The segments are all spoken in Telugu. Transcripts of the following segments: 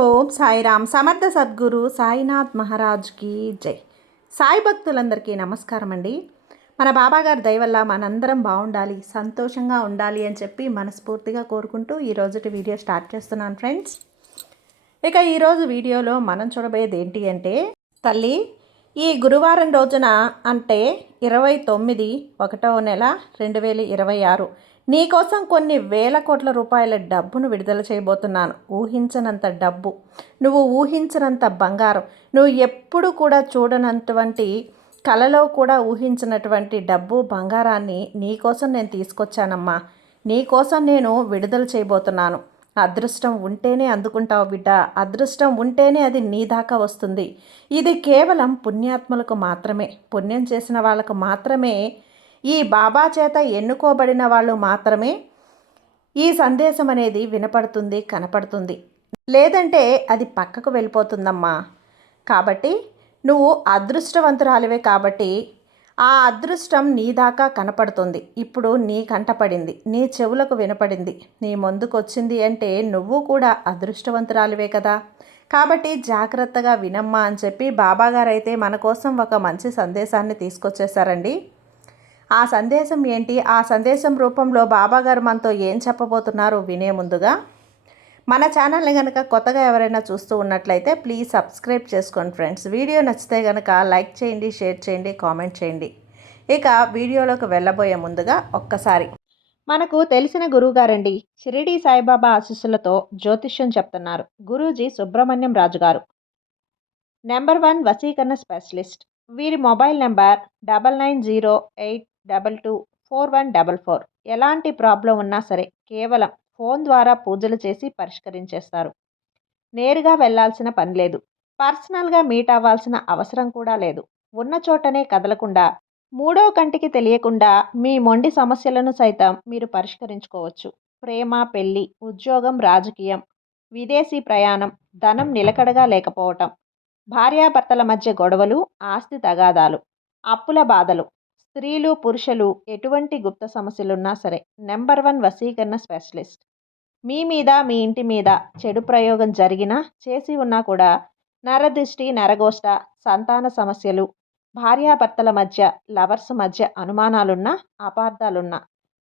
ఓం సాయిరామ్ సమర్థ సద్గురు సాయినాథ్ మహారాజ్కి జై. సాయి భక్తులందరికీ నమస్కారం అండి. మన బాబాగారి దయ వల్ల మనందరం బాగుండాలి, సంతోషంగా ఉండాలి అని చెప్పి మనస్ఫూర్తిగా కోరుకుంటూ ఈరోజుటి వీడియో స్టార్ట్ చేస్తున్నాను ఫ్రెండ్స్. ఇక ఈరోజు వీడియోలో మనం చూడబోయేది ఏంటి అంటే, తల్లి ఈ గురువారం రోజున అంటే 29 ఒకటవ నెల 2026 నీకోసం కొన్ని వేల కోట్ల రూపాయల డబ్బును విడుదల చేయబోతున్నాను. ఊహించనంత డబ్బు, నువ్వు ఊహించనంత బంగారం, నువ్వు ఎప్పుడు కూడా చూడనటువంటి, కలలో కూడా ఊహించినటువంటి డబ్బు బంగారాన్ని నీకోసం నేను తీసుకొచ్చానమ్మా. నీకోసం నేను విడుదల చేయబోతున్నాను. అదృష్టం ఉంటేనే అందుకుంటావు బిడ్డ. అదృష్టం ఉంటేనే అది నీ దాకా వస్తుంది. ఇది కేవలం పుణ్యాత్ములకు మాత్రమే, పుణ్యం చేసిన వాళ్ళకు మాత్రమే, ఈ బాబా చేత ఎన్నుకోబడిన వాళ్ళు మాత్రమే ఈ సందేశం అనేది వినపడుతుంది, కనపడుతుంది. లేదంటే అది పక్కకు వెళ్ళిపోతుందమ్మా. కాబట్టి నువ్వు అదృష్టవంతురాలివే. కాబట్టి ఆ అదృష్టం నీ దాకా కనపడుతుంది. ఇప్పుడు నీ కంటపడింది, నీ చెవులకు వినపడింది, నీ ముందుకు వచ్చింది అంటే నువ్వు కూడా అదృష్టవంతురాలివే కదా. కాబట్టి జాగ్రత్తగా వినమ్మా అని చెప్పి బాబాగారు అయితే మన కోసం ఒక మంచి సందేశాన్ని తీసుకొచ్చేసారండి. ఆ సందేశం ఏంటి, ఆ సందేశం రూపంలో బాబాగారు మనతో ఏం చెప్పబోతున్నారో వినే ముందుగా మన ఛానల్ని కనుక కొత్తగా ఎవరైనా చూస్తూ ఉన్నట్లయితే ప్లీజ్ సబ్స్క్రైబ్ చేసుకోండి ఫ్రెండ్స్. వీడియో నచ్చితే కనుక లైక్ చేయండి, షేర్ చేయండి, కామెంట్ చేయండి. ఇక వీడియోలోకి వెళ్ళబోయే ముందుగా ఒక్కసారి మనకు తెలిసిన గురువుగారండి, షిరిడి సాయిబాబా ఆశీస్సులతో జ్యోతిష్యం చెప్తున్నారు గురూజీ సుబ్రహ్మణ్యం రాజు గారు, నెంబర్ 1 వశీకరణ స్పెషలిస్ట్. వీరి మొబైల్ నెంబర్ 9908224144. ఎలాంటి ప్రాబ్లం ఉన్నా సరే కేవలం ఫోన్ ద్వారా పూజలు చేసి పరిష్కరించేస్తారు. నేరుగా వెళ్లాల్సిన పని లేదు, పర్సనల్గా మీట్ అవ్వాల్సిన అవసరం కూడా లేదు. ఉన్న చోటనే కదలకుండా, మూడో కంటికి తెలియకుండా మీ మొండి సమస్యలను సైతం మీరు పరిష్కరించుకోవచ్చు. ప్రేమ, పెళ్లి, ఉద్యోగం, రాజకీయం, విదేశీ ప్రయాణం, ధనం నిలకడగా లేకపోవటం, భార్యాభర్తల మధ్య గొడవలు, ఆస్తి తగాదాలు, అప్పుల బాధలు, స్త్రీలు పురుషులు ఎటువంటి గుప్త సమస్యలున్నా సరే నెంబర్ 1 వశీకరణ స్పెషలిస్ట్. మీ మీద, మీ ఇంటి మీద చెడు ప్రయోగం జరిగినా, చేసి ఉన్నా కూడా, నరదృష్టి, నరగోష్ట, సంతాన సమస్యలు, భార్యాభర్తల మధ్య, లవర్స్ మధ్య అనుమానాలున్నా, అపార్థాలున్నా,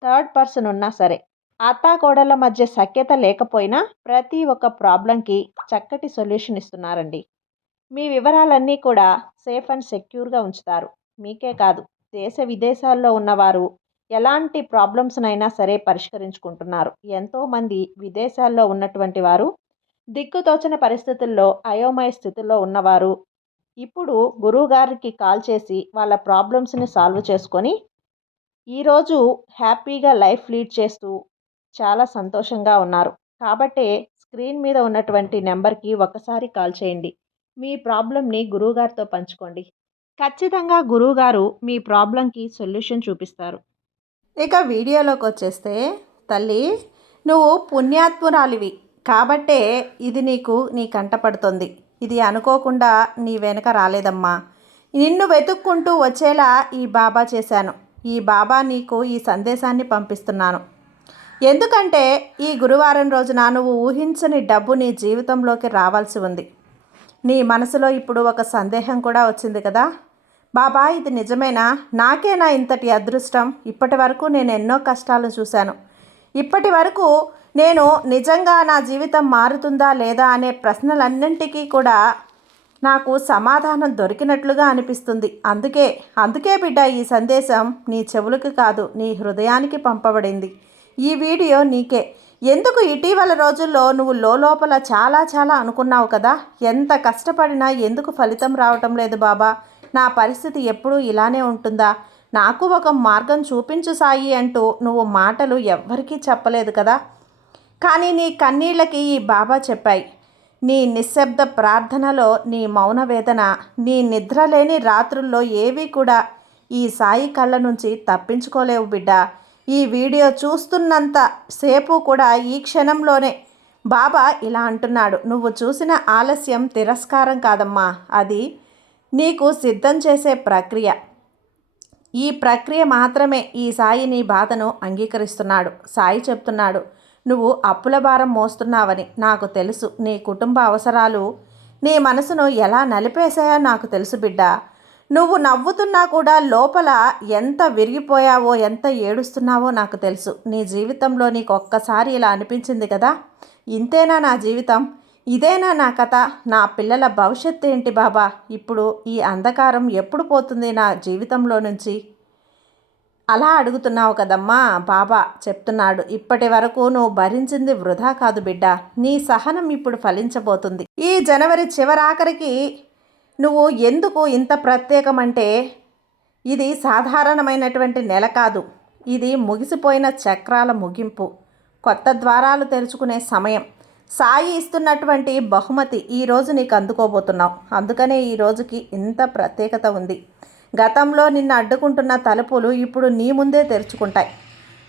థర్డ్ పర్సన్ ఉన్నా సరే, అత్తాకోడళ్ళ మధ్య సఖ్యత లేకపోయినా ప్రతి ఒక్క ప్రాబ్లంకి చక్కటి సొల్యూషన్ ఇస్తున్నారండి. మీ వివరాలన్నీ కూడా సేఫ్ అండ్ సెక్యూర్గా ఉంచుతారు. మీకే కాదు, దేశ విదేశాల్లో ఉన్నవారు ఎలాంటి ప్రాబ్లమ్స్నైనా సరే పరిష్కరించుకుంటున్నారు. ఎంతోమంది విదేశాల్లో ఉన్నటువంటి వారు, దిక్కుతోచని పరిస్థితుల్లో, అయోమయ స్థితిలో ఉన్నవారు ఇప్పుడు గురువుగారికి కాల్ చేసి వాళ్ళ ప్రాబ్లమ్స్ని సాల్వ్ చేసుకొని ఈరోజు హ్యాపీగా లైఫ్ లీడ్ చేస్తూ చాలా సంతోషంగా ఉన్నారు. కాబట్టే స్క్రీన్ మీద ఉన్నటువంటి నెంబర్కి ఒకసారి కాల్ చేయండి. మీ ప్రాబ్లంని గురువుగారితో పంచుకోండి. ఖచ్చితంగా గురువుగారు మీ ప్రాబ్లంకి సొల్యూషన్ చూపిస్తారు. ఇక వీడియోలోకి వచ్చేస్తే, తల్లి నువ్వు పుణ్యాత్మురాలివి కాబట్టే ఇది నీ కంటపడుతుంది. ఇది అనుకోకుండా నీ వెనక రాలేదమ్మా. నిన్ను వెతుక్కుంటూ వచ్చేలా ఈ బాబా చేశాను. ఈ బాబా నీకు ఈ సందేశాన్ని పంపిస్తున్నాను. ఎందుకంటే ఈ గురువారం రోజున నువ్వు ఊహించని డబ్బు నీ జీవితంలోకి రావాల్సి ఉంది. నీ మనసులో ఇప్పుడు ఒక సందేహం కూడా వచ్చింది కదా, బాబా ఇది నిజమేనా, నాకేనా ఇంతటి అదృష్టం, ఇప్పటి వరకు నేను ఎన్నో కష్టాలు చూశాను, ఇప్పటి వరకు నేను నిజంగా నా జీవితం మారుతుందా లేదా అనే ప్రశ్నలన్నింటికీ కూడా నాకు సమాధానం దొరికినట్లుగా అనిపిస్తుంది. అందుకే బిడ్డ ఈ సందేశం నీ చెవులకు కాదు, నీ హృదయానికి పంపబడింది. ఈ వీడియో నీకే. ఎందుకు ఇటీవల రోజుల్లో నువ్వు లోపల చాలా చాలా అనుకున్నావు కదా, ఎంత కష్టపడినా ఎందుకు ఫలితం రావటం లేదు బాబా, నా పరిస్థితి ఎప్పుడూ ఇలానే ఉంటుందా, నాకు ఒక మార్గం చూపించు సాయి అంటూ నువ్వు మాటలు ఎవ్వరికీ చెప్పలేదు కదా. కానీ నీ కన్నీళ్ళకి ఈ బాబా చెప్పాయి. నీ నిశ్శబ్ద ప్రార్థనలో, నీ మౌన వేదన, నీ నిద్రలేని రాత్రుల్లో ఏవి కూడా ఈ సాయి కళ్ళ నుంచి తప్పించుకోలేవు బిడ్డ. ఈ వీడియో చూస్తున్నంత సేపు కూడా ఈ క్షణంలోనే బాబా ఇలా అంటున్నాడు, నువ్వు చూసిన ఆలస్యం తిరస్కారం కాదమ్మా, అది నీకు సిద్ధం చేసే ప్రక్రియ. ఈ ప్రక్రియ మాత్రమే ఈ సాయి నీ బాధను అంగీకరిస్తున్నాడు. సాయి చెప్తున్నాడు, నువ్వు అప్పుల భారం మోస్తున్నావని నాకు తెలుసు. నీ కుటుంబ అవసరాలు నీ మనసును ఎలా నలిపేశాయో నాకు తెలుసు బిడ్డ. నువ్వు నవ్వుతున్నా కూడా లోపల ఎంత విరిగిపోయావో, ఎంత ఏడుస్తున్నావో నాకు తెలుసు. నీ జీవితంలో నీకు ఒక్కసారి ఇలా అనిపించింది కదా, ఇంతేనా నా జీవితం, ఇదేనా నా కథ, నా పిల్లల భవిష్యత్తు ఏంటి బాబా, ఇప్పుడు ఈ అంధకారం ఎప్పుడు పోతుంది నా జీవితంలో నుంచి, అలా అడుగుతున్నావు కదమ్మా. బాబా చెప్తున్నాడు, ఇప్పటి వరకు నువ్వు భరించింది వృధా కాదు బిడ్డ. నీ సహనం ఇప్పుడు ఫలించబోతుంది. ఈ జనవరి చివరాఖరికి నువ్వు ఎందుకు ఇంత ప్రత్యేకమంటే, ఇది సాధారణమైనటువంటి నెల కాదు. ఇది ముగిసిపోయిన చక్రాల ముగింపు, కొత్త ద్వారాలు తెరుచుకునే సమయం. సాయి ఇస్తున్నటువంటి బహుమతి ఈరోజు నీకు అందుకోబోతున్నావు. అందుకనే ఈ రోజుకి ఇంత ప్రత్యేకత ఉంది. గతంలో నిన్ను అడ్డుకుంటున్న తలుపులు ఇప్పుడు నీ ముందే తెరుచుకుంటాయి.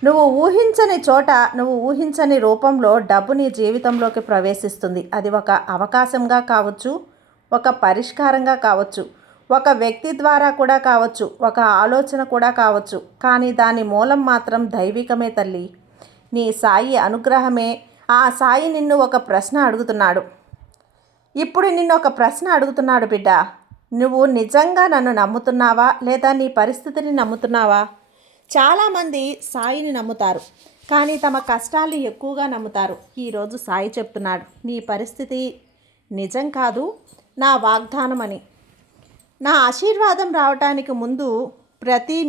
నువ్వు ఊహించని చోట, నువ్వు ఊహించని రూపంలో డబ్బు నీ జీవితంలోకి ప్రవేశిస్తుంది. అది ఒక అవకాశంగా కావచ్చు, ఒక పరిష్కారంగా కావచ్చు, ఒక వ్యక్తి ద్వారా కూడా కావచ్చు, ఒక ఆలోచన కూడా కావచ్చు. కానీ దాని మూలం మాత్రం దైవికమే తల్లి, నీ సాయి అనుగ్రహమే. ఆ సాయి నిన్ను ఒక ప్రశ్న అడుగుతున్నాడు. ఇప్పుడు నిన్ను ఒక ప్రశ్న అడుగుతున్నాడు బిడ్డ. నువ్వు నిజంగా నన్ను నమ్ముతున్నావా, లేదా నీ పరిస్థితిని నమ్ముతున్నావా? చాలామంది సాయిని నమ్ముతారు, కానీ తమ కష్టాలు ఎక్కువగా నమ్ముతారు. ఈరోజు సాయి చెప్తున్నాడు, నీ పరిస్థితి నిజం కాదు, నా వాగ్దానం అని. నా ఆశీర్వాదం రావటానికి ముందు,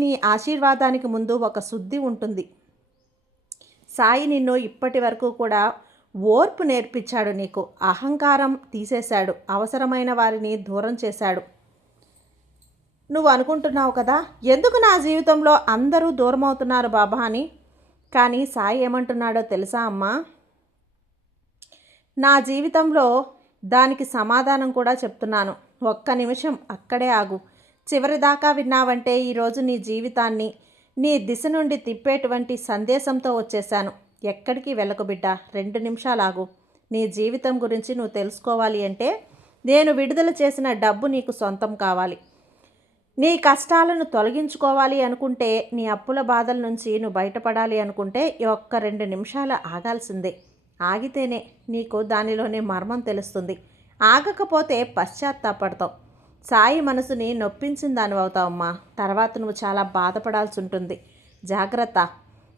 నీ ఆశీర్వాదానికి ముందు ఒక శుద్ధి ఉంటుంది. సాయి నిన్ను ఇప్పటి వరకు కూడా ఓర్పు నేర్పించాడు. నీకు అహంకారం తీసేశాడు, అవసరమైన వారిని దూరం చేశాడు. నువ్వు అనుకుంటున్నావు కదా, ఎందుకు నా జీవితంలో అందరూ దూరం అవుతున్నారు బాబా అని. కానీ సాయి ఏమంటున్నాడో తెలుసా అమ్మా? నా జీవితంలో దానికి సమాధానం కూడా చెప్తున్నాను. ఒక్క నిమిషం అక్కడే ఆగు. చివరి దాకా విన్నావంటే ఈరోజు నీ జీవితాన్ని నీ దిశ నుండి తిప్పేటువంటి సందేశంతో వచ్చేసాను. ఎక్కడికి వెళ్ళకు బిడ్డ, 2 నిమిషాలు ఆగు. నీ జీవితం గురించి నువ్వు తెలుసుకోవాలి అంటే, నేను విడుదల చేసిన డబ్బు నీకు సొంతం కావాలి. నీ కష్టాలను తొలగించుకోవాలి అనుకుంటే, నీ అప్పుల బాధల నుంచి నువ్వు బయటపడాలి అనుకుంటే ఒక్క 2 నిమిషాలు ఆగాల్సిందే. ఆగితేనే నీకు దానిలోని మర్మం తెలుస్తుంది. ఆగకపోతే పశ్చాత్తాపడతావు. సాయి మనసుని నొప్పించిన దాని అవుతావమ్మా. తర్వాత నువ్వు చాలా బాధపడాల్సి ఉంటుంది. జాగ్రత్త.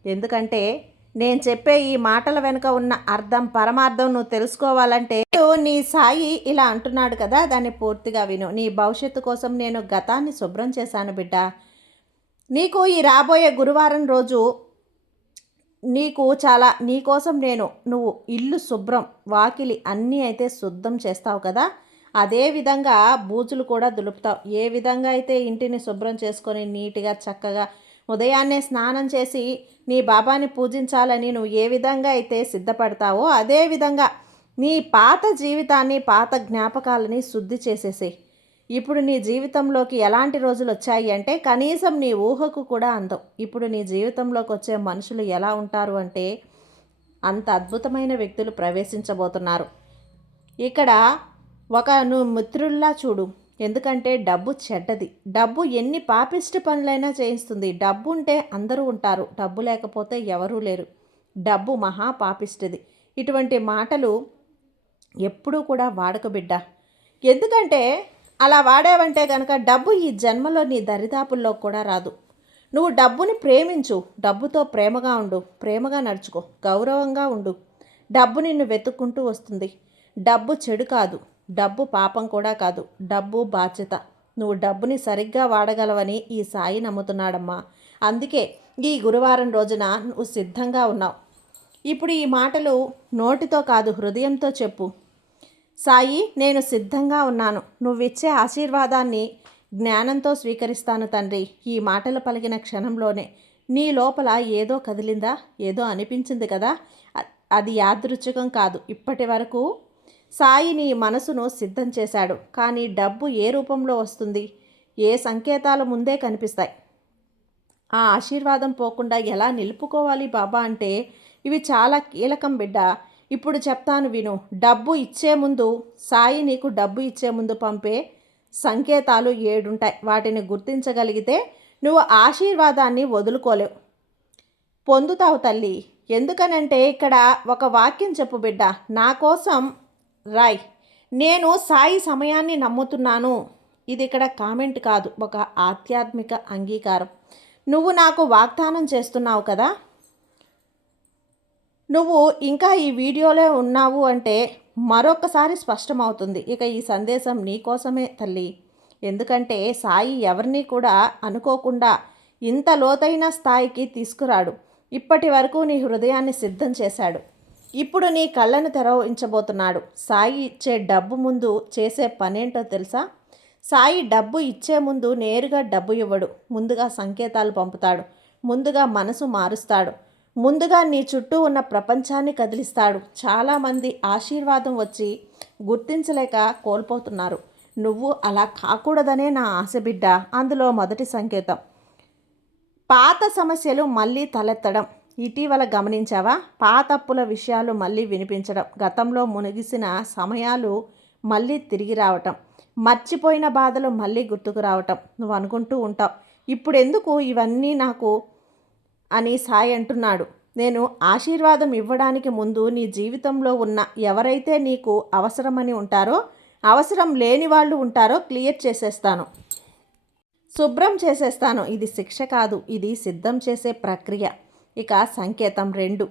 ఎందుకంటే నేను చెప్పే ఈ మాటల వెనుక ఉన్న అర్థం, పరమార్థం నువ్వు తెలుసుకోవాలంటే, నీ సాయి ఇలా అంటున్నాడు కదా, దాన్ని పూర్తిగా విను. నీ భవిష్యత్తు కోసం నేను గతాన్ని శుభ్రం చేశాను బిడ్డ. నీకు ఈ రాబోయే గురువారం రోజు నీకోసం నువ్వు ఇల్లు శుభ్రం, వాకిలి అన్నీ అయితే శుద్ధం చేస్తావు కదా, అదే విధంగా బూజులు కూడా దులుపుతావు. ఏ విధంగా అయితే ఇంటిని శుభ్రం చేసుకొని నీట్గా చక్కగా ఉదయాన్నే స్నానం చేసి నీ బాబాని పూజించాలని నువ్వు ఏ విధంగా అయితే సిద్ధపడతావో, అదేవిధంగా నీ పాత జీవితాన్ని, పాత జ్ఞాపకాలని శుద్ధి చేసేసేయి. ఇప్పుడు నీ జీవితంలోకి ఎలాంటి రోజులు వచ్చాయి అంటే, కనీసం నీ ఊహకు కూడా అందం. ఇప్పుడు నీ జీవితంలోకి వచ్చే మనుషులు ఎలా ఉంటారు అంటే, అంత అద్భుతమైన వ్యక్తులు ప్రవేశించబోతున్నారు. ఇక్కడ నువ్వు మిత్రుల్లా చూడు. ఎందుకంటే డబ్బు చెడ్డది. డబ్బు ఎన్ని పాపిష్టి పనులైనా చేయిస్తుంది. డబ్బు ఉంటే అందరూ ఉంటారు, డబ్బు లేకపోతే ఎవరూ లేరు. డబ్బు మహా పాపిష్టిది. ఇటువంటి మాటలు ఎప్పుడూ కూడా వాడకు బిడ్డ. ఎందుకంటే అలా వాడేవంటే కనుక డబ్బు ఈ జన్మలో నీ దరిదాపుల్లో కూడా రాదు. నువ్వు డబ్బుని ప్రేమించు, డబ్బుతో ప్రేమగా ఉండు, ప్రేమగా నడుచుకో, గౌరవంగా ఉండు. డబ్బు నిన్ను వెతుక్కుంటూ వస్తుంది. డబ్బు చెడు కాదు, డబ్బు పాపం కూడా కాదు, డబ్బు బాధ్యత. నువ్వు డబ్బుని సరిగ్గా వాడగలవని ఈ సాయి నమ్ముతున్నాడమ్మా. అందుకే ఈ గురువారం రోజున నువ్వు సిద్ధంగా ఉన్నావు. ఇప్పుడు ఈ మాటలు నోటితో కాదు, హృదయంతో చెప్పు. సాయి, నేను సిద్ధంగా ఉన్నాను. నువ్విచ్చే ఆశీర్వాదాన్ని జ్ఞానంతో స్వీకరిస్తాను తండ్రి. ఈ మాటలు పలికిన క్షణంలోనే నీ లోపల ఏదో కదిలిందా, ఏదో అనిపించింది కదా, అది యాదృచ్ఛికం కాదు. ఇప్పటి వరకు సాయి నీ మనసును సిద్ధం చేశాడు. కానీ డబ్బు ఏ రూపంలో వస్తుంది, ఏ సంకేతాలు ముందే కనిపిస్తాయి. ఆ ఆశీర్వాదం పోకుండా ఎలా నిలుపుకోవాలి బాబా అంటే, ఇవి చాలా కీలకం బిడ్డ. ఇప్పుడు చెప్తాను విను. డబ్బు ఇచ్చే ముందు, సాయి నీకు డబ్బు ఇచ్చే ముందు పంపే సంకేతాలు 7 ఉంటాయి. వాటిని గుర్తించగలిగితే నువ్వు ఆశీర్వాదాన్ని వదులుకోలేవు. పొందుతావు తల్లి. ఎందుకనంటే ఇక్కడ ఒక వాక్యం చెప్పు బిడ్డ, నా కోసం రాయ్, నేను సాయి సమయాన్ని నమ్ముతున్నాను. ఇది ఇక్కడ కామెంట్ కాదు, ఒక ఆధ్యాత్మిక అంగీకారం. నువ్వు నాకు వాగ్దానం చేస్తున్నావు కదా, నువ్వు ఇంకా ఈ వీడియోలో ఉన్నావు అంటే మరొకసారి స్పష్టమవుతుంది. ఇక ఈ సందేశం నీకోసమే తల్లి. ఎందుకంటే సాయి ఎవరిని కూడా అనుకోకుండా ఇంత లోతైన స్థాయికి తీసుకురాడు. ఇప్పటి వరకు నీ హృదయాన్ని సిద్ధం చేశాడు. ఇప్పుడు నీ కళ్ళను తెరవించబోతున్నాడు. సాయి ఇచ్చే డబ్బు ముందు చేసే పనేంటో తెలుసా? సాయి డబ్బు ఇచ్చే ముందు నేరుగా డబ్బు ఇవ్వడు. ముందుగా సంకేతాలు పంపుతాడు. ముందుగా మనసు మారుస్తాడు. ముందుగా నీ చుట్టూ ఉన్న ప్రపంచాన్ని కదిలిస్తాడు. చాలామంది ఆశీర్వాదం వచ్చి గుర్తించలేక కోల్పోతున్నారు. నువ్వు అలా కాకూడదనే నా ఆశ బిడ్డ. అందులో మొదటి సంకేతం పాత సమస్యలు మళ్ళీ తలెత్తడం. ఇటీవల గమనించావా? పాతప్పుల విషయాలు మళ్ళీ వినిపించడం, గతంలో మునిగిసిన సమయాలు మళ్ళీ తిరిగి రావటం, మర్చిపోయిన బాధలు మళ్ళీ గుర్తుకు రావటం. నువ్వు అనుకుంటూ ఉంటావు, ఇప్పుడు ఎందుకు ఇవన్నీ నాకు అని సాయి అంటున్నాడు. నేను ఆశీర్వాదం ఇవ్వడానికి ముందు నీ జీవితంలో ఉన్న ఎవరైతే నీకు అవసరమని ఉంటారో, అవసరం లేని వాళ్ళు ఉంటారో క్లియర్ చేసేస్తాను, శుభ్రం చేసేస్తాను. ఇది శిక్ష కాదు, ఇది సిద్ధం చేసే ప్రక్రియ. ఇక సంకేతం 2,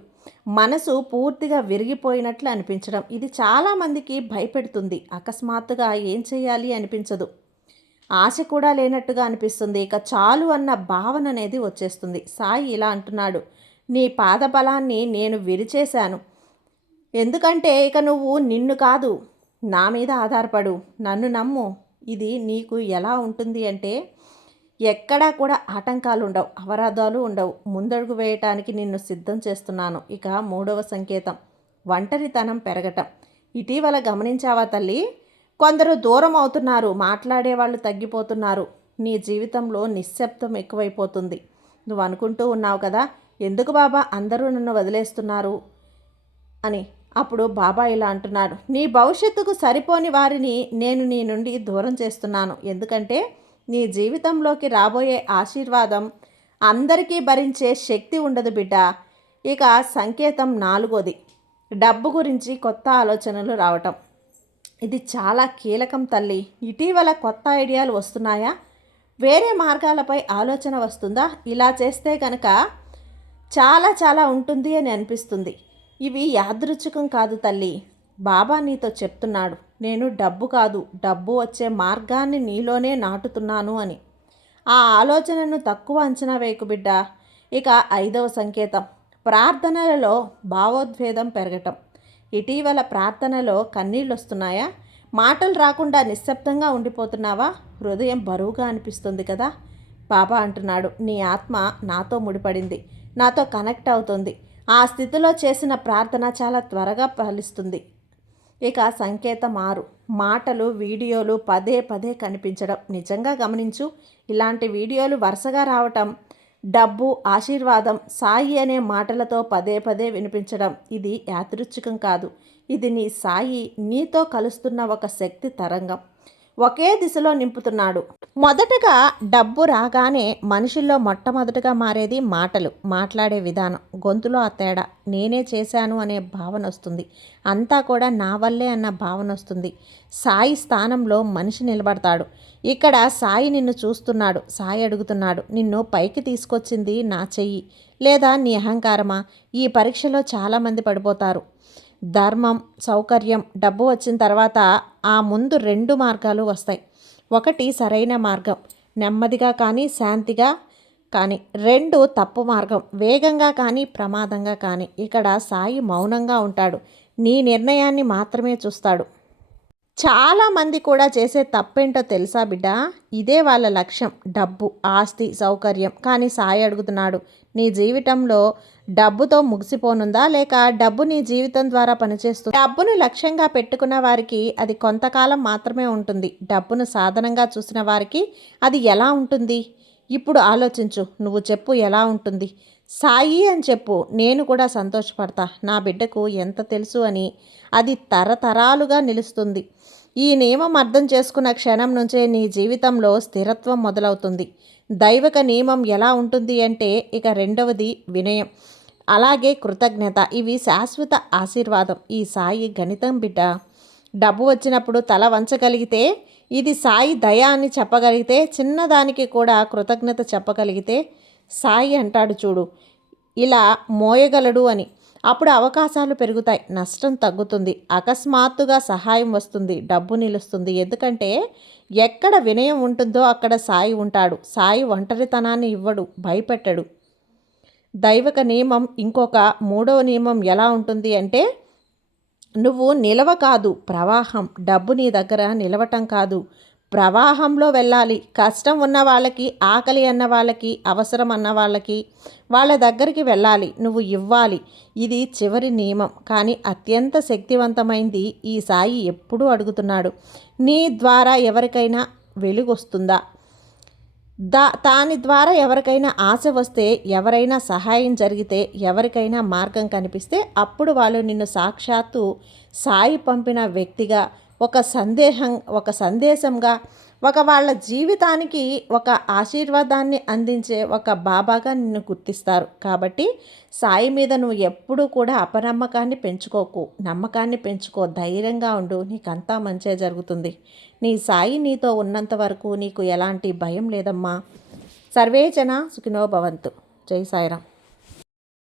మనసు పూర్తిగా విరిగిపోయినట్లు అనిపించడం. ఇది చాలామందికి భయపెడుతుంది. అకస్మాత్తుగా ఏం చేయాలి అనిపించదు, ఆశ కూడా లేనట్టుగా అనిపిస్తుంది. ఇక చాలు అన్న భావన అనేది వచ్చేస్తుంది. సాయి ఇలా అంటున్నాడు, నీ పాదబలాన్ని నేను విరిచేశాను. ఎందుకంటే ఇక నువ్వు నిన్ను కాదు, నా మీద ఆధారపడు, నన్ను నమ్ము. ఇది నీకు ఎలా ఉంటుంది అంటే ఎక్కడా కూడా ఆటంకాలు ఉండవు, అవరోధాలు ఉండవు. ముందడుగు వేయటానికి నిన్ను సిద్ధం చేస్తున్నాను. ఇక 3వ సంకేతం ఒంటరితనం పెరగటం. ఇటీవల గమనించావా తల్లి? కొందరు దూరం అవుతున్నారు, మాట్లాడేవాళ్ళు తగ్గిపోతున్నారు. నీ జీవితంలో నిశ్శబ్దం ఎక్కువైపోతుంది. నువ్వు అనుకుంటూ ఉన్నావు కదా, ఎందుకు బాబా అందరూ నన్ను వదిలేస్తున్నారు అని. అప్పుడు బాబా ఇలా అంటున్నాడు, నీ భవిష్యత్తుకు సరిపోని వారిని నేను నీ నుండి దూరం చేస్తున్నాను. ఎందుకంటే నీ జీవితంలోకి రాబోయే ఆశీర్వాదం అందరికీ భరించే శక్తి ఉండదు బిడ్డ. ఇక సంకేతం 4, డబ్బు గురించి కొత్త ఆలోచనలు రావటం. ఇది చాలా కీలకం తల్లి. ఇటీవల కొత్త ఐడియాలు వస్తున్నాయా? వేరే మార్గాలపై ఆలోచన వస్తుందా? ఇలా చేస్తే కనుక చాలా చాలా ఉంటుంది అని అనిపిస్తుంది. ఇవి యాదృచ్ఛికం కాదు తల్లి. బాబా నీతో చెప్తున్నాడు, నేను డబ్బు కాదు, డబ్బు వచ్చే మార్గాన్ని నీలోనే నాటుతున్నాను అని. ఆ ఆలోచనను తక్కువ అంచనా వేయకు బిడ్డ. ఇక 5వ సంకేతం ప్రార్థనలలో భావోద్వేదం పెరగటం. ఇటీవల ప్రార్థనలో కన్నీళ్ళు వస్తున్నాయా? మాటలు రాకుండా నిశ్శబ్దంగా ఉండిపోతున్నావా? హృదయం బరువుగా అనిపిస్తుంది కదా? బాబా అంటున్నాడు, నీ ఆత్మ నాతో ముడిపడింది, నాతో కనెక్ట్ అవుతుంది. ఆ స్థితిలో చేసిన ప్రార్థన చాలా త్వరగా ఫలిస్తుంది. ఇక సంకేతం 6, మాటలు వీడియోలు పదే పదే కనిపించడం. నిజంగా గమనించు, ఇలాంటి వీడియోలు వరుసగా రావటం, డబ్బు, ఆశీర్వాదం, సాయి అనే మాటలతో పదే పదే వినిపించడం. ఇది యాదృచ్ఛికం కాదు, ఇది నీ సాయి నీతో కలుస్తున్న ఒక శక్తి తరంగం, ఒకే దిశలో నింపుతున్నాడు. మొదటగా డబ్బు రాగానే మనుషుల్లో మొట్టమొదటగా మారేది మాటలు, మాట్లాడే విధానం, గొంతులో ఆ తేడా. నేనే చేశాను అనే భావన వస్తుంది, అంతా కూడా నా వల్లే అన్న భావన వస్తుంది. సాయి స్థానంలో మనిషి నిలబడతాడు. ఇక్కడ సాయి నిన్ను చూస్తున్నాడు. సాయి అడుగుతున్నాడు, నిన్ను పైకి తీసుకొచ్చింది నా చెయ్యి లేదా నీ అహంకారమా? ఈ పరీక్షలో చాలామంది పడిపోతారు. ధర్మం, సౌకర్యం, డబ్బు వచ్చిన తర్వాత ఆ ముందు 2 మార్గాలు వస్తాయి. ఒకటి సరైన మార్గం, నెమ్మదిగా కానీ శాంతిగా కానీ. 2 తప్పు మార్గం, వేగంగా కానీ ప్రమాదంగా కానీ. ఇక్కడ సాయి మౌనంగా ఉంటాడు, నీ నిర్ణయాన్ని మాత్రమే చూస్తాడు. చాలామంది కూడా చేసే తప్పేంటో తెలుసా బిడ్డ? ఇదే వాళ్ళ లక్ష్యం, డబ్బు, ఆస్తి, సౌకర్యం. కానీ సాయి అడుగుతున్నాడు, నీ జీవితంలో డబ్బుతో ముగిసిపోనుందా, లేక డబ్బు నీ జీవితం ద్వారా పనిచేస్తుంది? డబ్బును లక్ష్యంగా పెట్టుకున్న వారికి అది కొంతకాలం మాత్రమే ఉంటుంది. డబ్బును సాధనంగా చూసిన వారికి అది ఎలా ఉంటుంది? ఇప్పుడు ఆలోచించు, నువ్వు చెప్పు, ఎలా ఉంటుంది? సాయి అని చెప్పు, నేను కూడా సంతోషపడతా. నా బిడ్డకు ఎంత తెలుసు అని. అది తరతరాలుగా నిలుస్తుంది. ఈ నియమం అర్థం చేసుకున్న క్షణం నుంచే నీ జీవితంలో స్థిరత్వం మొదలవుతుంది. దైవిక నియమం ఎలా ఉంటుంది అంటే, ఇక 2వది వినయం. అలాగే కృతజ్ఞత, ఇవి శాశ్వత ఆశీర్వాదం. ఈ సాయి గణితం బిడ్డ. డబ్బు వచ్చినప్పుడు తల వంచగలిగితే, ఇది సాయి దయ అని చెప్పగలిగితే, చిన్నదానికి కూడా కృతజ్ఞత చెప్పగలిగితే, సాయి అంటాడు చూడు, ఇలా మోయగలడు అని. అప్పుడు అవకాశాలు పెరుగుతాయి, నష్టం తగ్గుతుంది, అకస్మాత్తుగా సహాయం వస్తుంది, డబ్బు నిలుస్తుంది. ఎందుకంటే ఎక్కడ వినయం ఉంటుందో అక్కడ సాయి ఉంటాడు. సాయి ఒంటరితనాన్ని ఇవ్వడు, భయపెట్టడు. దైవిక నియమం ఇంకొక మూడవ నియమం ఎలా ఉంటుంది అంటే, నువ్వు నిలవ కాదు ప్రవాహం. డబ్బు నీ దగ్గర నిలవటం కాదు, ప్రవాహంలో వెళ్ళాలి. కష్టం ఉన్న వాళ్ళకి, ఆకలి అన్న వాళ్ళకి, అవసరం అన్న వాళ్ళకి, వాళ్ళ దగ్గరికి వెళ్ళాలి, నువ్వు ఇవ్వాలి. ఇది చివరి నియమం, కానీ అత్యంత శక్తివంతమైంది. ఈ సాయి ఎప్పుడూ అడుగుతున్నాడు, నీ ద్వారా ఎవరికైనా వెలుగొస్తుందా? దాని ద్వారా ఎవరికైనా ఆశ వస్తే, ఎవరైనా సహాయం జరిగితే, ఎవరికైనా మార్గం కనిపిస్తే, అప్పుడు వాళ్ళు నిన్ను సాక్షాత్తు సాయి పంపిన వ్యక్తిగా, ఒక సందేశంగా, వాళ్ళ జీవితానికి ఒక ఆశీర్వాదాన్ని అందించే ఒక బాబాగా నిన్ను గుర్తిస్తారు. కాబట్టి సాయి మీద నువ్వు ఎప్పుడూ కూడా అపనమ్మకాన్ని పెంచుకోకు, నమ్మకాన్ని పెంచుకో, ధైర్యంగా ఉండు, నీకంతా మంచే జరుగుతుంది. నీ సాయి నీతో ఉన్నంత వరకు నీకు ఎలాంటి భయం లేదమ్మా. సర్వే జన సుఖినో భవంతు. జై సాయిరాం.